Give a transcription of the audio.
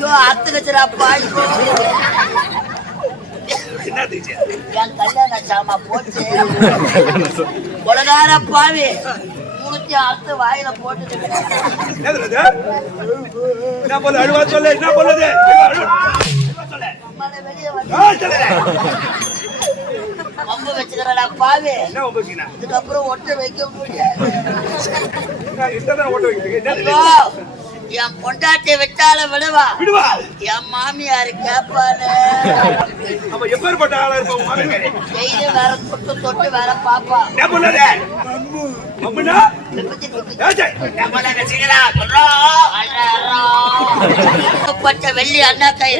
ஐயோ அத்து கச்சரா பாய்க்கோ என் கல்யாண சாமா போச்சு உலகார பாவி மூணுத்தி அறுத்து வாயில போட்டு வெளியே வந்து வச்சுக்கிறா பாவி இதுக்கப்புறம் ஒட்ட வைக்க முடியாது என் பொண்டாட்டிய விட்டால விடுவா என் மாமியாரு கேப்பாரு வேற தொட்டு தொட்டு வேற பாப்பா வெள்ளி அண்ணா கை